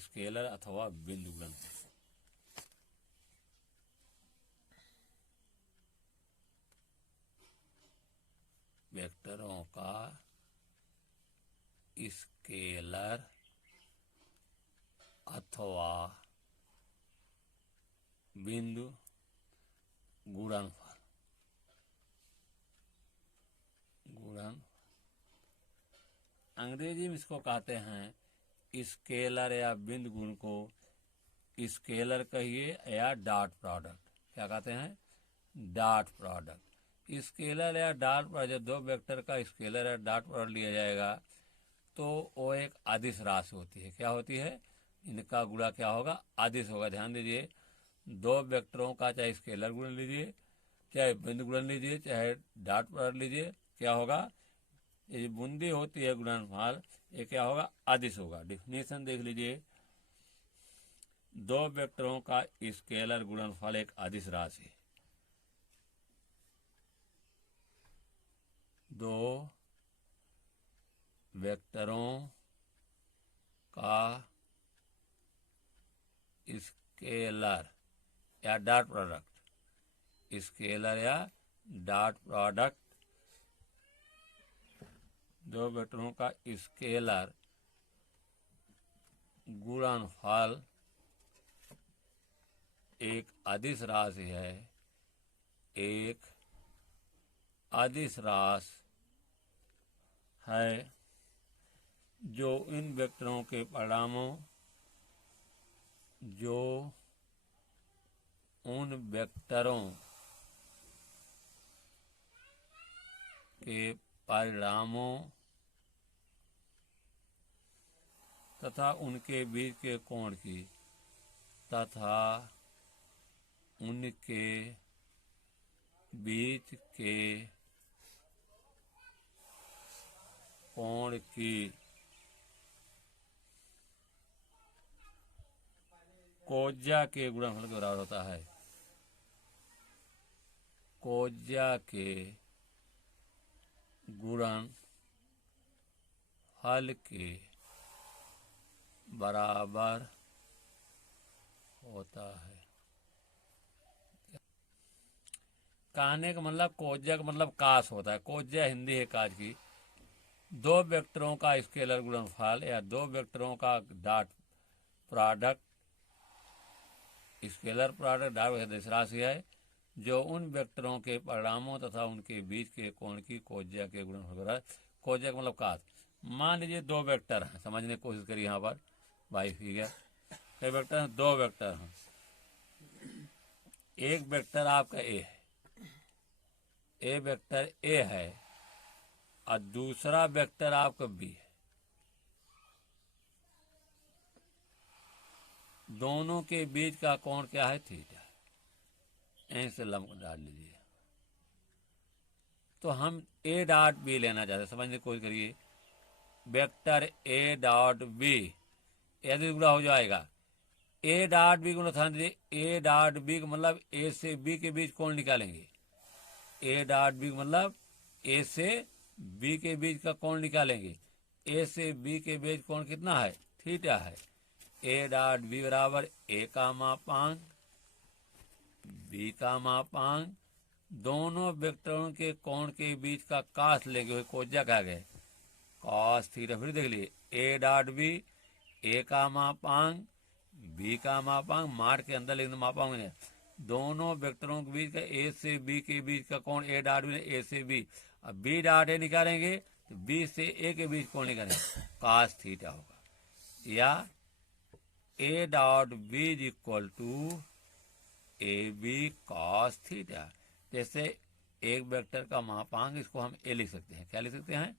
Scalar अथवा बिंदु गुणनफल। वेक्टरों का स्केलर अथवा बिंदु गुणनफल। अंग्रेजी में इसको कहते हैं स्केलर या बिंदु गुण को स्केलर कहिए या डॉट प्रोडक्ट। क्या कहते हैं? Dot product. स्केलर या डॉट प्रोडक्ट, जब दो वेक्टर का स्केलर या डॉट प्रोडक्ट लिया जाएगा तो वो एक अदिश राशि होती है। क्या होती है? इनका गुणा क्या होगा? अदिश होगा। ध्यान दीजिए, दो वेक्टरों का चाहे स्केलर गुणन लीजिए, चाहे बिंदु गुणन लीजिए, चाहे डॉट प्रोडक्ट लीजिए, क्या होगा? ये बूंदी होती है गुणनफल, ये क्या होगा? अदिश होगा। डिफिनेशन देख लीजिए, दो वेक्टरों का स्केलर गुणनफल एक अदिश राशि है। दो वेक्टरों का स्केलर या डॉट प्रोडक्ट, स्केलर या डॉट प्रोडक्ट, दो वेक्टरों का स्केलर गुणनफल एक अदिश राशि है। एक अदिश राशि है जो इन वेक्टरों के परिणामों, जो उन वेक्टरों के परिणामों तथा उनके बीच के कोण की, तथा उनके बीच के कोण की कोज्या के गुणनफल के बराबर होता है। कोज्या के गुणनफल के बराबर होता है। कहने का मतलब कोज्या का मतलब काश होता है। कोज्या हिंदी है काश की। दो वेक्टरों का स्केलर गुणनफल या दो वेक्टरों का dot product, scalar product dot अदिश राशि है जो उन वेक्टरों के परिणामों तथा उनके बीच के कोण की कोज्या के गुणनफल। कोज्या का मतलब काश। मान लीजिए दो वेक्टर हैं, समझने की कोशिश करिए। यहाँ पर भाई फिगर कई वेक्टर हैं? दो वेक्टर हैं। एक वेक्टर आपका ए है, ए वेक्टर ए है, और दूसरा वेक्टर आपका बी है। दोनों के बीच का कोण क्या है? थीटा। ऐसे लंब डाल लीजिए। तो हम ए डॉट बी लेना चाहते हैं, समझने की कोशिश करिए। वेक्टर ए डॉट बी यदि गुणा हो जाएगा, ए डॉट बी गुणा, ध्यान दीजिए, ए डॉट बी का मतलब ए से बी के बीच कोण निकालेंगे। ए डॉट बी मतलब ए से बी के बीच का कोण निकालेंगे। ए से बी के बीच कोण कितना है? थीटा है। ए डॉट बी बराबर ए का मापांक बी का मापांक, दोनों वेक्टरों के कोण के बीच का काश लेंगे, वही कोज्या कहा गया, कॉस थीटा। फिर देख लिए, ए डॉट बी ए का मापांक बी का मापांक, मार्क के अंदर लेकिन मापांक नहीं, दोनों वेक्टरों के बीच का ए से बी के बीच का कोण ए डॉट बी, ए से बी। अब बी डॉट ए निकालेंगे तो बी से ए के बीच कोण निकालेंगे, कॉस थीटा होगा। या A dot B is equal to A B cos theta. जैसे एक वेक्टर का मापांक, इसको हम ए लिख सकते हैं। क्या लिख सकते हैं?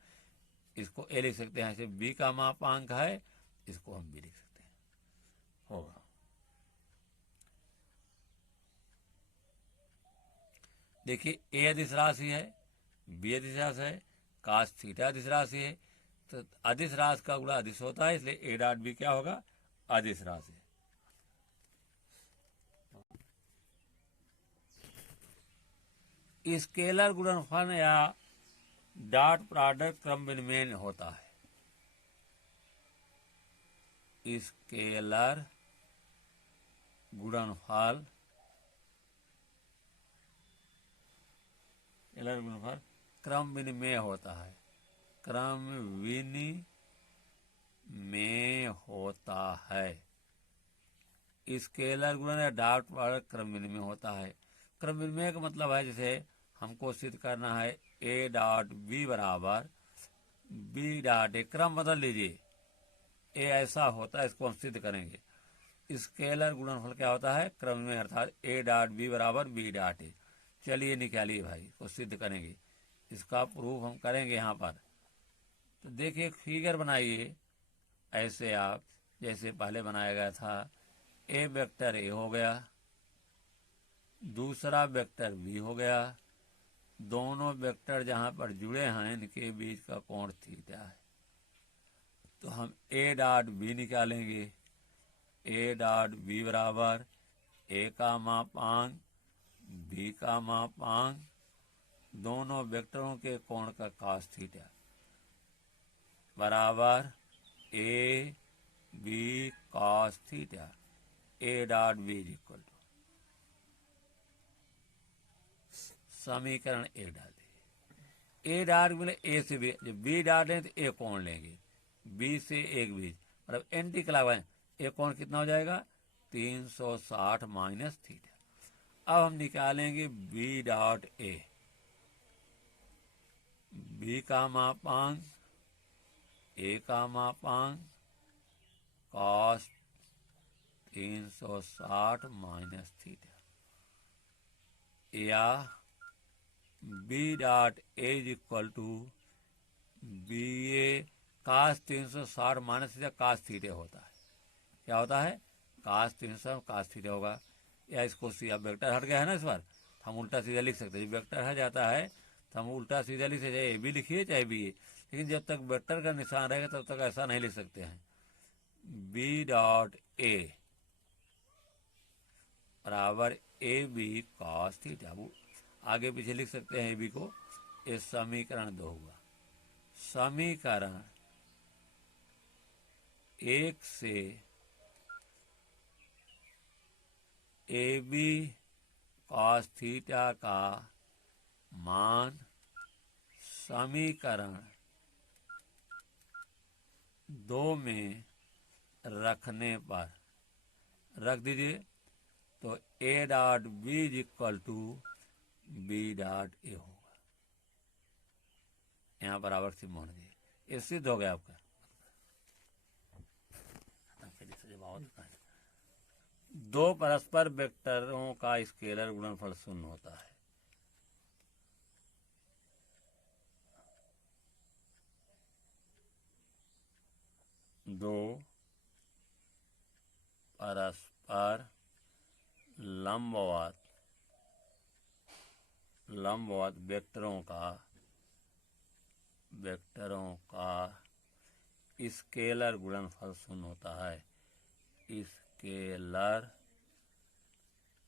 इसको ए लिख सकते हैं। ऐसे बी का मापांक है, इसको हम बी लिख सकते हैं। होगा। देखिए, ए अदिश राशि है, बी अदिश राशि है, काश थीटा अदिश राशि है। तो अदिश राशि का गुणा अदिश होता है, इसलिए ए डॉट बी क्या होगा? अदिश राशि। स्केलर गुणनफल या डॉट प्रोडक्ट क्रम विनिमय होता है। स्केलर गुणनफल क्रम विनिमय होता है, क्रम विनिमय होता है। स्केलर गुणन या डॉट प्रोडक्ट क्रम विनिमय होता है। क्रम विनिमय का मतलब है जैसे हमको सिद्ध करना है ए डॉट बी बराबर बी डॉट ए, क्रम बदल लीजिए, ए ऐसा होता है, इसको हम सिद्ध करेंगे। स्केलर गुणनफल क्या होता है? क्रम में, अर्थात ए डॉट बी बराबर बी डॉट ए। चलिए निकालिए भाई, इसको सिद्ध करेंगे, इसका प्रूफ हम करेंगे यहाँ पर। तो देखिए फिगर बनाइए ऐसे आप जैसे पहले बनाया गया था। ए वेक्टर ए हो गया, दूसरा वेक्टर बी हो गया, दोनों वेक्टर जहाँ पर जुड़े हैं इनके बीच का कोण थीटा है। तो हम ए डॉट बी निकालेंगे। ए डॉट बी बराबर ए का मापांक बी का मापांक दोनों वेक्टरों के कोण का cos थीटा बराबर A B cos theta. A dot B is equal to, समीकरण एक डाल दीजिए। ए डॉट बोले ए से बी, जब बी डॉट लें तो ए कोण लेंगे, बी से एक बीज मतलब एंटी क्लॉकवाइज, ए कोण कितना हो जाएगा? 360 माइनस थीटा। अब हम निकालेंगे बी डॉट ए, बी का मापांक ए का मापांक cos 360 माइनस थीटा, या B dot A is equal to B A cos 360 minus theta cos theta होता है। क्या होता है? cos 360 cos थीटा होगा। या इसको सीधा वेक्टर हट गया है ना इस बार, तो हम उल्टा सीधा लिख सकते हैं। जब वेक्टर हट जाता है तो हम उल्टा सीधा लिख सकते, चाहे ए बी लिखिए चाहे बी ए, लेकिन जब तक वेक्टर का निशान रहेगा तब तक ऐसा नहीं लिख सकते हैं। बी डॉट ए बराबर ए बी cos थीटा, आगे पीछे लिख सकते हैं ए बी को। ये समीकरण 2 हुआ। समीकरण 1 से ए बी cos थीटा का मान समीकरण 2 में रखने पर रख दीजिए, तो A dot B is equal to B dot A होगा। यहाँ बराबर से मोड़ दिए, ये सिद्ध हो गया आपका। दो परस्पर वेक्टरों का स्केलर गुणनफल शून्य होता है। दो परस्पर लंबवत वेक्टरों का स्केलर गुणनफल शून्य होता है। स्केलर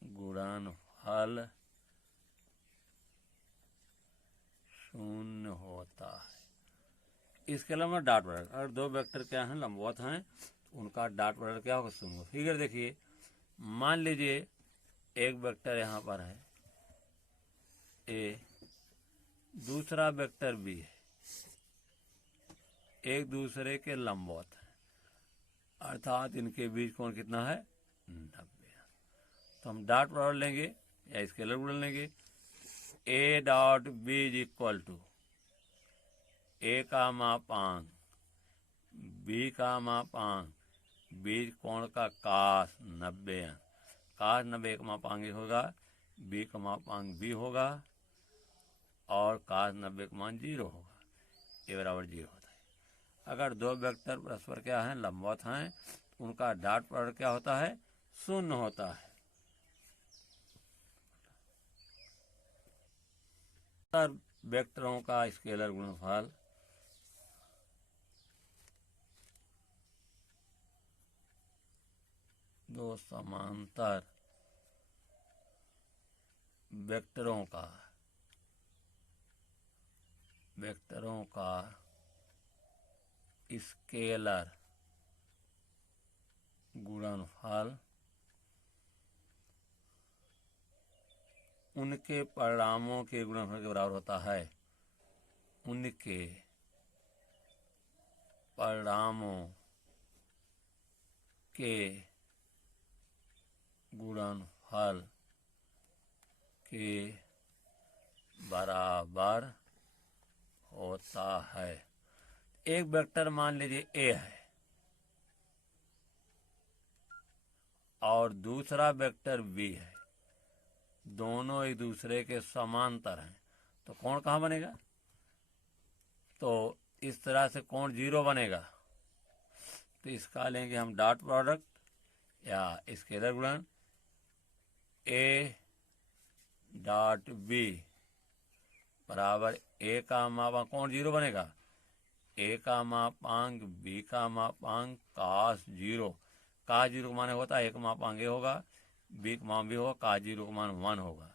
गुणनफल शून्य होता है। स्केलर में डॉट प्रोडक्ट, अगर दो वेक्टर क्या हैं? लंबवत हैं, तो उनका डॉट प्रोडक्ट क्या होगा? शून्य होगा। फिगर देखिए, मान लीजिए एक वेक्टर यहाँ पर है ए, दूसरा वेक्टर बी है, एक दूसरे के लंबवत है, अर्थात इनके बीच कोण कितना है? 90। तो हम डॉट प्रोडक्ट लेंगे या स्केलर गुणन लेंगे। A dot B is equal to A का मापांक बी का मापांक बीज कोण का cos 90, cos 90 का मापांक होगा, बी का मापांक बी होगा, और cos 90 का मान 0 होगा। ए बराबर 0 होता है। अगर दो वेक्टर परस्पर क्या हैं? लंबवत हैं, तो उनका डॉट प्रोडक्ट क्या होता है? शून्य होता है। वेक्टरों का स्केलर गुणनफल दो समांतर वेक्टरों का स्केलर गुणनफल उनके परिणामों के गुणनफल के बराबर होता है। उनके परिणामों के गुणनफल के बराबर होता है। एक वेक्टर मान लीजिए ए है और दूसरा वेक्टर बी है, दोनों एक दूसरे के समांतर हैं, तो कोण कहाँ बनेगा? तो इस तरह से कोण 0 बनेगा। तो इसका लेंगे हम डॉट प्रोडक्ट या स्केलर गुणन ए डॉट बी बराबर ए का मापांक, कोण 0 बनेगा, ए का मापांक बी का मापांक cos 0। cos 0 का मान होता है, ए का मापांक ए होगा, बी का मान भी होगा, cos 0 का मान 1 होगा।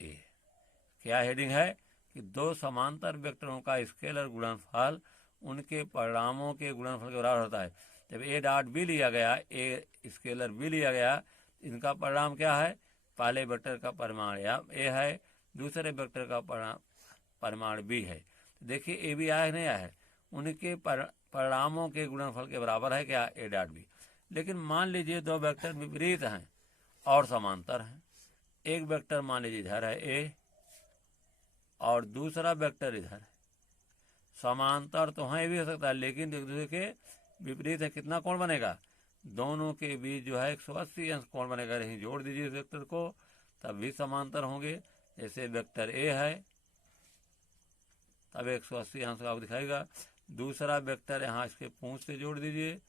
ए क्या हेडिंग है कि दो समांतर वेक्टरों का स्केलर गुणनफल उनके परिणामों के गुणनफल के बराबर होता है। जब ए डॉट बी लिया गया, ए स्केलर बी लिया गया, इनका परिणाम क्या है? पहले वेक्टर का परिमाण ए है, दूसरे वेक्टर का परिमाण बी है। देखिए ए भी आया नहीं आया है, उनके परिणामों के गुणनफल के बराबर है क्या? A dot B. लेकिन मान लीजिए दो वेक्टर विपरीत हैं और समांतर हैं। एक वेक्टर मान लीजिए इधर है ए और दूसरा वेक्टर इधर है। समांतर तो हैं भी हो सकता है, लेकिन एक दूसरे के विपरीत है। कितना कोण बनेगा? दोनों के बीच जो है 180 अंश कोण बनेगा। यहीं जोड़ दीजिए इस वेक्टर को, तब भी समांतर होंगे। जैसे वेक्टर ए है तब 180 अंश आपको दिखाएगा। दूसरा वेक्टर यहाँ इसके पूंछ से जोड़ दीजिए,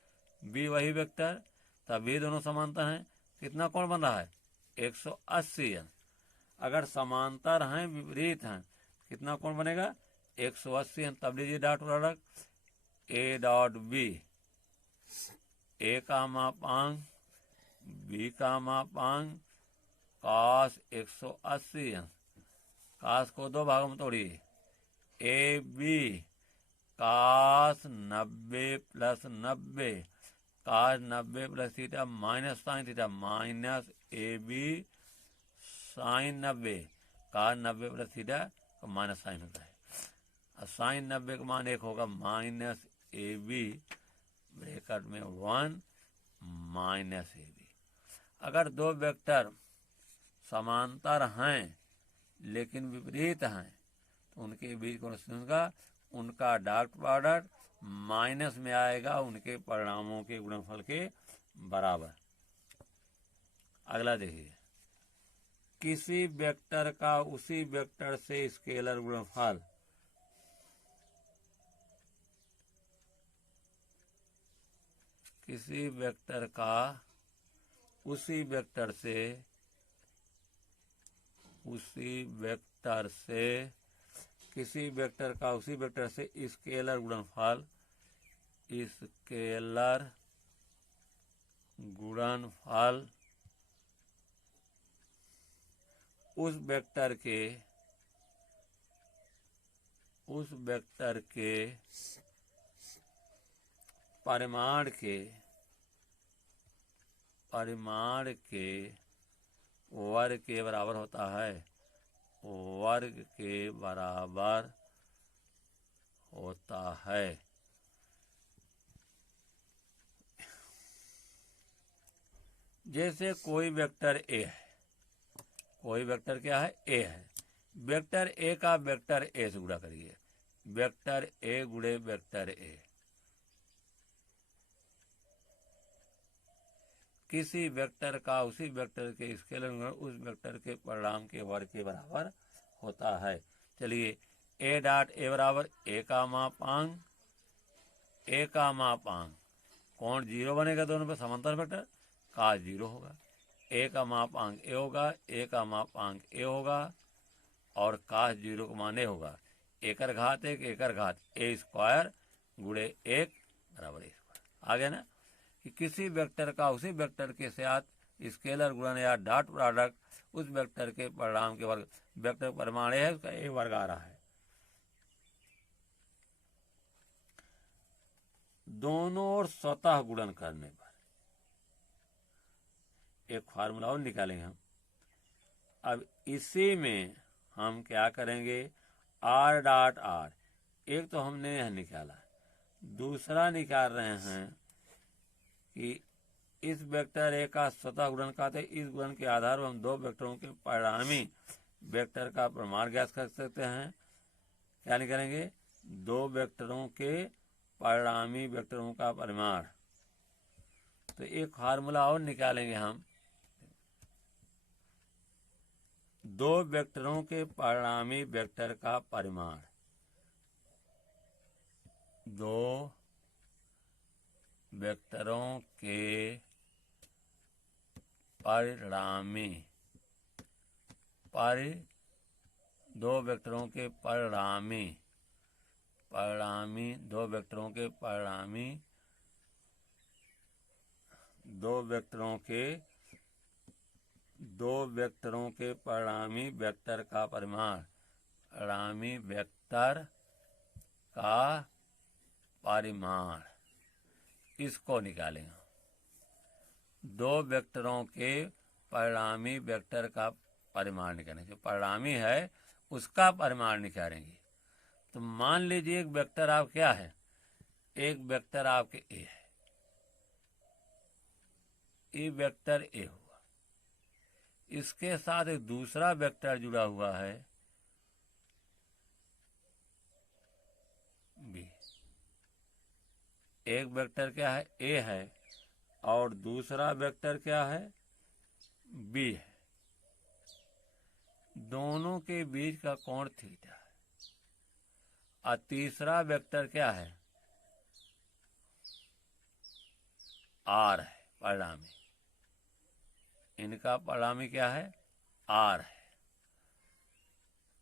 बी वही वेक्टर, तब भी दोनों समांतर हैं। कितना कोण बन रहा है? 180 अंश। अगर समांतर हैं विपरीत हैं, कितना कोण बनेगा? 180 अंश। तब लीजिए dot product A dot B, A का मापांक बी का मापांक cos 180 अंश। cos को दो भागों में तोड़िए, A B cos 90 plus 90, cos 90 plus theta minus sine theta, minus A B sine 90, cos 90 plus theta का माइनस साइन होता है। और साइन 90 का मान 1 होगा, माइनस ए बी ब्रैकेट में 1 माइनस ए बी। अगर दो वेक्टर समांतर हैं लेकिन विपरीत हैं तो उनके बीच का उनका डॉट प्रोडक्ट माइनस में आएगा उनके परिणामों के गुणनफल के बराबर। अगला देखिए, किसी वेक्टर का उसी वेक्टर से स्केलर गुणनफल किसी वेक्टर का उसी वेक्टर से किसी वेक्टर का उसी वेक्टर से स्केलर गुणनफल उस वेक्टर के परिमाण के वर्ग के बराबर होता है। वर्ग के बराबर होता है। जैसे कोई वेक्टर ए है, कोई वेक्टर क्या है? ए है। वेक्टर ए का वेक्टर ए से गुणा करिए, वेक्टर ए गुणे वेक्टर ए। किसी वेक्टर का उसी वेक्टर के स्केलर उस वेक्टर के परिणाम के वर्ग के बराबर होता है। चलिए, ए डॉट ए बराबर ए का मापांक कोण 0 बनेगा, दोनों पे समांतर वेक्टर, cos 0 होगा। ए का मापांक ए होगा, ए का मापांक ए होगा और cos 0 का मान ए होगा। एकर घात एक एकर घात ए स्क्वायर गुणे 1 बराबर ए स्क्वायर। आ गया ना कि किसी वेक्टर का उसी वेक्टर के साथ स्केलर गुणन या डॉट प्रोडक्ट उस वेक्टर के परिणाम के वर्ग, वेक्टर परिमाण है उसका ए वर्ग आ रहा है। दोनों ओर स्वतः गुणन करने पर एक फार्मूला और निकालेंगे हम। अब इसी में हम क्या करेंगे, आर डॉट आर, एक तो हमने यह निकाला, दूसरा निकाल रहे हैं कि इस वेक्टर ए का स्वतः गुणन का, तो इस गुणन के आधार पर हम दो वेक्टरों के परिणामी वेक्टर का परिमाण ज्ञात कर सकते हैं। क्या निकालेंगे, दो वेक्टरों के परिणामी वेक्टरों का परिमाण। तो एक फार्मूला और निकालेंगे हम, दो वेक्टरों के परिणामी वेक्टर का परिमाण, दो वेक्टरों के परिणामी दो वेक्टरों के परिणामी दो वेक्टरों के परिणामी दो वेक्टरों के परिणामी वेक्टर का परिमाण, परिणामी वेक्टर का परिमाण, इसको निकालेंगे। दो वेक्टरों के परिणामी वेक्टर का परिमाण निकालेंगे, जो परिणामी है उसका परिमाण निकालेंगे। तो मान लीजिए एक वेक्टर आप क्या है, एक वेक्टर आपके ए है, ये वेक्टर ए हुआ, इसके साथ एक दूसरा वेक्टर जुड़ा हुआ है बी। एक वेक्टर क्या है, ए है, और दूसरा वेक्टर क्या है, बी है। दोनों के बीच का कोण थीटा है। और तीसरा वेक्टर क्या है, आर है, परिणामी। इनका परिणामी क्या है, आर है।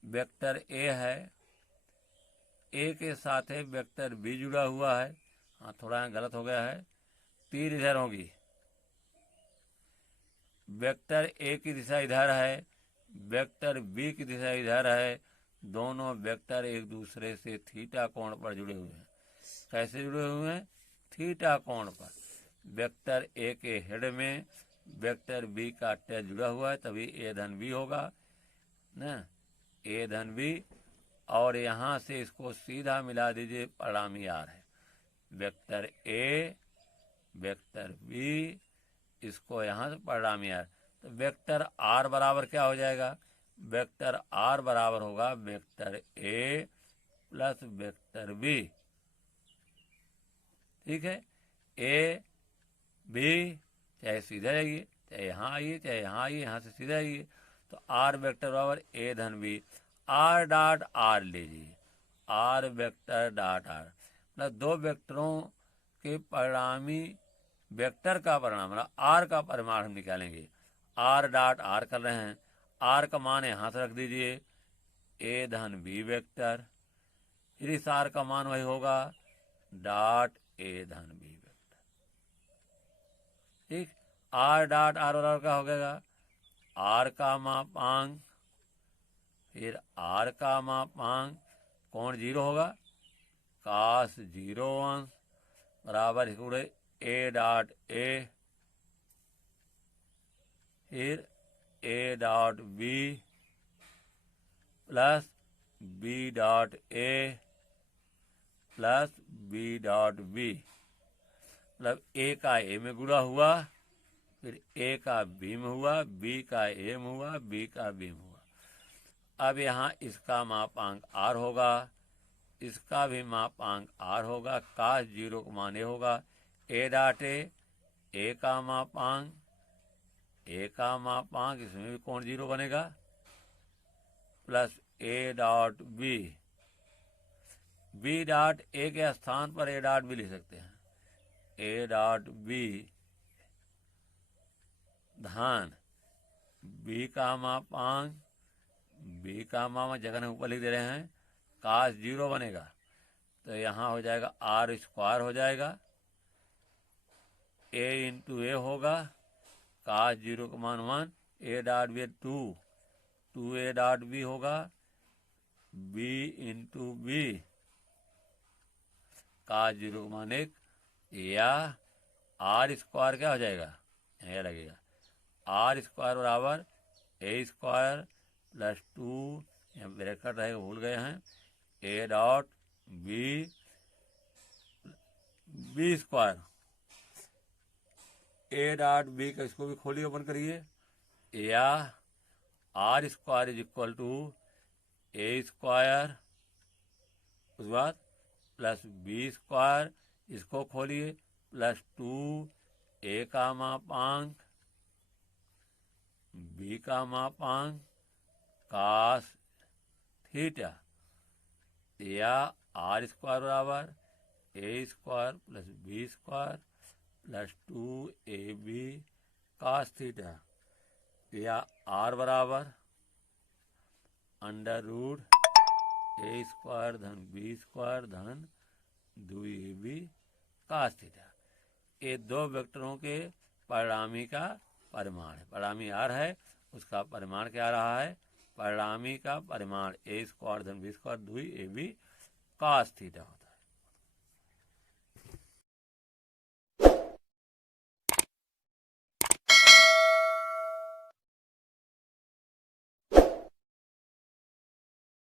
वेक्टर ए है, ए के साथ है वेक्टर बी जुड़ा हुआ है। हाँ, थोड़ा यहाँ गलत हो गया है, तीर इधर होगी, वेक्टर ए की दिशा इधर है, वेक्टर बी की दिशा इधर है। दोनों वेक्टर एक दूसरे से थीटा कोण पर जुड़े हुए हैं। कैसे जुड़े हुए हैं, थीटा कोण पर। वेक्टर ए के हेड में वेक्टर बी का टच जुड़ा हुआ है, तभी ए धन बी होगा ना, ए धन बी। और यहाँ से इसको सीधा मिला दीजिए, परिणामी आर है, वेक्टर ए वेक्टर बी, इसको यहाँ से परिणामी आर। तो वेक्टर आर बराबर क्या हो जाएगा, वेक्टर आर बराबर होगा vector A plus vector B. ठीक है, ए बी चाहे सीधे आइए, चाहे यहाँ आइए, चाहे यहाँ आइए, यहाँ से सीधे आइए। तो आर वेक्टर बराबर ए धन बी, आर डॉट आर लीजिए, आर वेक्टर डॉट आर, मतलब दो वेक्टरों के परिणामी वेक्टर का परिणाम, मतलब आर का परिमाण हम निकालेंगे। आर डॉट आर कर रहे हैं, आर का मान यहाँ से रख दीजिए, ए धन बी वेक्टर, फिर इस आर का मान वही होगा डॉट ए धन बी वेक्टर। ठीक, आर डॉट आर बराबर क्या हो गएगा, आर का मापांक, फिर आर का मापांक, कोण 0 होगा, कास 0 अंश बराबर ए डॉट ए, फिर A dot B plus B dot A plus B dot B, मतलब ए का ए में गुणा हुआ, फिर ए का बी में हुआ, बी का ए में हुआ, बी का बी में हुआ। अब यहाँ इसका मापांक आर होगा, इसका भी मापांक आर होगा, कास 0 का मान ए होगा, ए डॉट ए का मापांक, ए का मापांक, इसमें भी कोण 0 बनेगा, plus A dot B, B dot A के स्थान पर ए डॉट बी लिख सकते हैं, ए डॉट बी धन बी का मापांक, बी का मापांक जगह ऊपर लिख दे रहे हैं, कास 0 बनेगा, तो यहाँ हो जाएगा आर स्क्वायर हो जाएगा, ए इंटू ए होगा, कास 0 का मान 1, A dot B 2 A dot B होगा, बी इंटू बी, कास 0 का मान 1, या आर स्क्वायर क्या हो जाएगा, यह लगेगा आर स्क्वायर बराबर ए स्क्वायर प्लस 2, यहाँ ब्रैकेट रहेगा भूल गए हैं, A dot B square, A dot B का इसको भी खोलिए ओपन करिए, या R square is equal to A square उसके बाद प्लस बी स्क्वायर, इसको खोलिए प्लस 2 ए का मापांक बी का मापांक कास थीटा, या आर स्क्वायर बराबर A square plus B square plus 2 A B cos theta, या आर बराबर अंडर रूट ए स्क्वायर धन बी स्क्वायर धन 2 ए बी कास थीटा। ये दो वेक्टरों के परिणामी का परिमाण है। परिणामी आर है, उसका परिमाण क्या रहा है, परिणामी का परिमाण ए स्क्वायर धन B square 2 A B cos theta होता है।